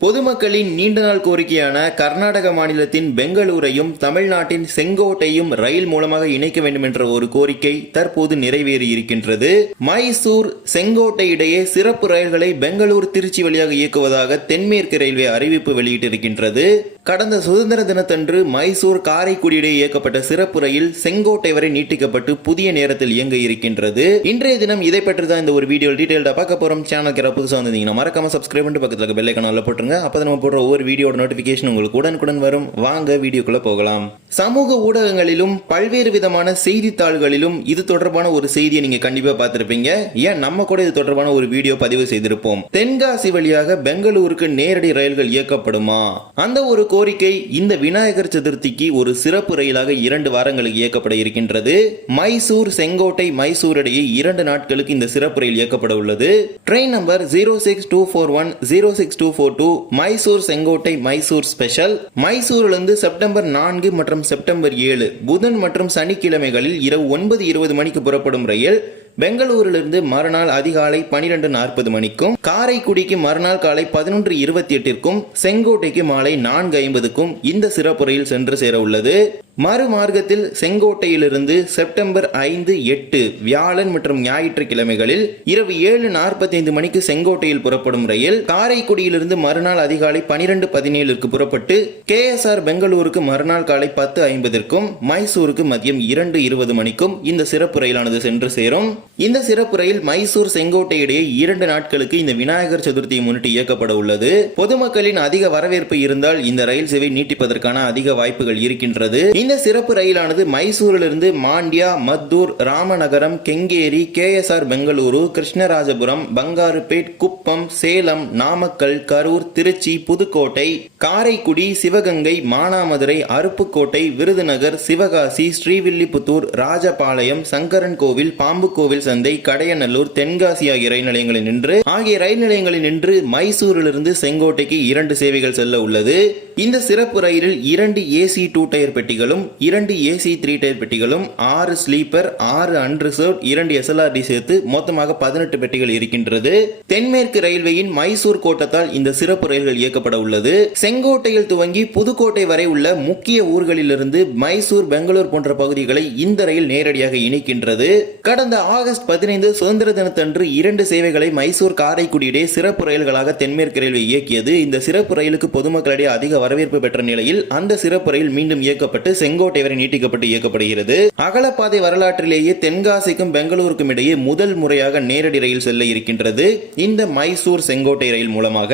பொதுமக்களின் நீண்ட நாள் கோரிக்கையான கர்நாடக மாநிலத்தின் பெங்களூரையும் தமிழ்நாட்டின் செங்கோட்டையும் ரயில் மூலமாக இணைக்க வேண்டும் என்ற ஒரு கோரிக்கை தற்போது நிறைவேறி இருக்கின்றது மைசூர் செங்கோட்டை இடையே சிறப்பு ரயில்களை பெங்களூர் திருச்சி வழியாக இயக்குவதாக தென்மேற்கு ரயில்வே அறிவிப்பு வெளியிட்டிருக்கின்றது. கடந்த சுதந்திர தினத்தன்று மைசூர் காரைக்குடியிடையே இயக்கப்பட்ட சிறப்பு ரயில் செங்கோட்டை வரை நீட்டிக்கப்பட்டு புதிய நேரத்தில் இயங்க இருக்கின்றது. இன்றைய தினம் இதை பற்றி தான் இந்த ஒரு வீடியோ டீடைல்டா பார்க்க போறோம். சேனல் கிற புதுசாக வந்திருந்தீங்கன்னா மறக்காம சப்ஸ்கிரைப் பண்ணிட்டு பக்கத்தில் பெல் ஐக்கான போட்டுருங்க. அப்போ நம்ம போடுற ஒவ்வொரு வீடியோட நோட்டிஃபிகேஷன் உங்களுக்கு உடனுக்குடன் வரும். வாங்க வீடியோக்குள்ள போகலாம். சமூக ஊடகங்களிலும் பல்வேறு விதமான செய்தித்தாள்களிலும் இது தொடர்பான ஒரு செய்தியை நீங்க கண்டிப்பா பார்த்திருப்பீங்க. ஏன்? நம்ம கூட இது தொடர்பான ஒரு வீடியோ பதிவு செய்திருப்போம். தென்காசி வழியாக பெங்களூருக்கு நேரடி ரயில்கள் இயக்கப்படுமா? அந்த ஒரு கோரிக்கை இந்த விநாயகர் சதுர்த்திக்கு ஒரு சிறப்பு ரயிலாக இரண்டு வாரங்களுக்கு இயக்கப்பட இருக்கின்றது. மைசூர் செங்கோட்டை மைசூர் இடையே இரண்டு நாட்களுக்கு இந்த சிறப்பு ரயில் இயக்கப்பட உள்ளது. Train number zero six two four one zero six two four two Mysore Sengottai Mysore special. மைசூரிலிருந்து September நான்கு மற்றும் செப்டம்பர் ஏழு புதன் மற்றும் சனிக்கிழமைகளில் இரவு ஒன்பது இருபது மணிக்கு புறப்படும் ரயில். பெங்களூரிலிருந்து மறுநாள் அதிகாலை பனிரெண்டு நாற்பது மணிக்கும் காரைக்குடிக்கு மறுநாள் காலை பதினொன்று இருபத்தி எட்டிற்கும் செங்கோட்டைக்கு மாலை நான்கு ஐம்பதுக்கும் இந்த சிறப்பு ரயில் சென்று சேர உள்ளது. மறுமார்க்கத்தில் செங்கோட்டையிலிருந்து செப்டம்பர் ஐந்து எட்டு வியாழன் மற்றும் ஞாயிற்றுக்கிழமைகளில் இரவு ஏழு நாற்பத்தைந்து மணிக்கு செங்கோட்டையில் புறப்படும் ரயில் காரைக்குடியிலிருந்து மறுநாள் அதிகாலை பனிரெண்டு பதினேழுக்கு புறப்பட்டு கேஎஸ்ஆர் பெங்களூருக்கு மறுநாள் காலை பத்து ஐம்பதற்கும் மைசூருக்கு மதியம் இரண்டு இருபது மணிக்கும் இந்த சிறப்பு ரயிலானது சென்று சேரும். இந்த சிறப்பு ரயில் மைசூர் செங்கோட்டை இடையே இரண்டு நாட்களுக்கு இந்த விநாயகர் சதுர்த்தியை முன்னிட்டு இயக்கப்பட உள்ளது. பொதுமக்களின் அதிக வரவேற்பு இருந்தால் இந்த ரயில் சேவை நீட்டிப்பதற்கான அதிக வாய்ப்புகள் இருக்கின்றது. இந்த சிறப்பு ரயிலானது மைசூரிலிருந்து மாண்டியா மத்தூர் ராமநகரம் கெங்கேரி கேஎஸ்ஆர் பெங்களூரு கிருஷ்ணராஜபுரம் பங்காருப்பேட் குப்பம் சேலம் நாமக்கல் கரூர் திருச்சி புதுக்கோட்டை காரைக்குடி சிவகங்கை மானாமதுரை அருப்புக்கோட்டை விருதுநகர் சிவகாசி ஸ்ரீவில்லிபுத்தூர் ராஜபாளையம் சங்கரன் கோவில் பாம்பு கோவில் சந்தை கடையநல்லூர் தென்காசி ஆகிய ரயில் நிலையங்களில் நின்று ஆகிய ரயில் நிலையங்களில் நின்று மைசூரிலிருந்து செங்கோட்டைக்கு இரண்டு சேவைகள் செல்ல உள்ளது. இந்த சிறப்பு ரயிலில் இரண்டு ஏசி டூ டயர் பெட்டிகளும் பெட்டிகளும் இரண்டு ஏசி த்ரீ டயர் பெட்டிகளும் ஆறு ஸ்லீப்பர் ஆறு அன்ரிசர்வ் இரண்டு எஸ்எல்ஆர்டி சேர்த்து மொத்தமாக பதினெட்டு பெட்டிகள் இருக்கின்றது. தென்மேற்கு ரயில்வேயின் மைசூர் கோட்டத்தால் இந்த சிறப்பு ரயில்கள் இயக்கப்பட உள்ளது. செங்கோட்டையில் துவங்கி புதுக்கோட்டை வரை உள்ள முக்கிய ஊர்களிலிருந்து மைசூர் பெங்களூர் போன்ற பகுதிகளை இந்த ரயில் நேரடியாக இணைக்கின்றது. கடந்த ஆகஸ்ட் பதினைந்து சுதந்திர தினத்தன்று இரண்டு சேவைகளை மைசூர் காரைக்குடியிடையே சிறப்பு ரயில்களாக தென்மேற்கு ரயில்வே இயக்கியது. இந்த சிறப்பு ரயிலுக்கு பொதுமக்களிடையே அதிக வரவேற்பு பெற்ற நிலையில் அந்த சிறப்பு ரயில் மீண்டும் இயக்கப்பட்டு செங்கோட்டை வரை நீட்டிக்கப்பட்டு இயக்கப்படுகிறது. அகலப்பாதை வரலாற்றிலேயே தென்காசிக்கும் பெங்களூருக்கும் இடையே முதல் முறையாக நேரடி ரயில் செல்ல இருக்கின்றது. இந்த மைசூர் செங்கோட்டை ரயில் மூலமாக.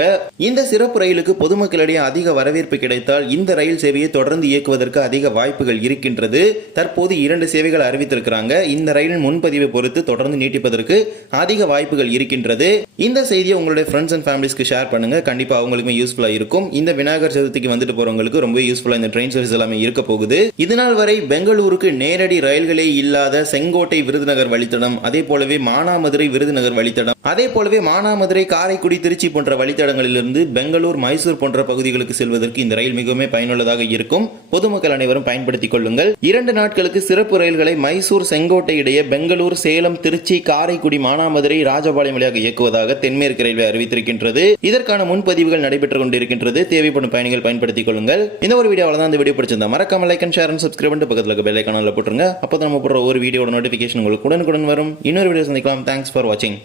இந்த சிறப்பு ரயிலுக்கு பொதுமக்களிடையே அதிக வரவேற்பு கிடைத்தால் இந்த ரயில் சேவையை தொடர்ந்து இயக்குவதற்கு அதிக வாய்ப்புகள் இருக்கின்றது. தற்போது இரண்டு சேவைகள் அறிவித்திருக்கிறாங்க. இந்த ரயிலின் முன்பதிவை பொறுத்து தொடர்ந்து நீட்டிப்பதற்கு அதிக வாய்ப்புகள் இருக்கின்றது. இந்த செய்தியை உங்களுடைய ஃப்ரெண்ட்ஸ் அண்ட் ஃபேமிலிஸ்க்கு ஷேர் பண்ணுங்க. கண்டிப்பா அவங்களுக்குமே யூஸ்ஃபுல்லா இருக்கும். இந்த விநாயகர் சதுர்த்திக்கு வந்துட்டு போறவங்களுக்கு ரொம்ப யூஸ்ஃபுல்லா இந்த ட்ரெயின் சர்வீஸ் எல்லாமே இருக்க போகுது. இதனால் வரை பெங்களூருக்கு நேரடி ரயில்களே இல்லாத செங்கோட்டை விருதுநகர் வழித்தடம் அதே போலவே மானாமதுரை விருதுநகர் வழித்தடம் அதே போலவே மானாமதுரை காரைக்குடி திருச்சி போன்ற வழித்தடங்களிலிருந்து பெங்களூர் மைசூர் போன்ற பகுதிகளுக்கு செல்வதற்கு இந்த ரயில் மிகவும் பயனுள்ளதாக இருக்கும். பொதுமக்கள் அனைவரும் பயன்படுத்திக் கொள்ளுங்கள். இரண்டு நாட்களுக்கு சிறப்பு ரயில்களை மைசூர் செங்கோட்டை இடையே பெங்களூர் சேலம் திருச்சி காரைக்குடி மானாமதுரை ராஜபாளையம் வழியாக இயக்குவதாக தென்மேற்கு ரயில்வே அறிவித்திருக்கின்றது. இதற்கான முன்பதிவுகள் நடைபெற்றுக் கொண்டிருக்கின்றது. தேவைப்படும் பயணிகள் பயன்படுத்திக் கொள்ளுங்கள். இந்த ஒரு வீடியோவில் தான் இந்த வீடியோ பிடிச்சிருந்தா மறக்காம like and share and subscribe பண்ணிட்டு பக்கத்தில் இருக்க பெல் ஐக்கானில் போட்டுருங்க. அப்போ நம்ம போடுற ஒரு வீடியோட நோட்டிஃபிகேஷன் உங்களுக்கு உடனுக்குடன் வரும். இன்னொரு வீடியோ சந்திக்கலாம். தேங்க்ஸ் ஃபார் வாட்சிங்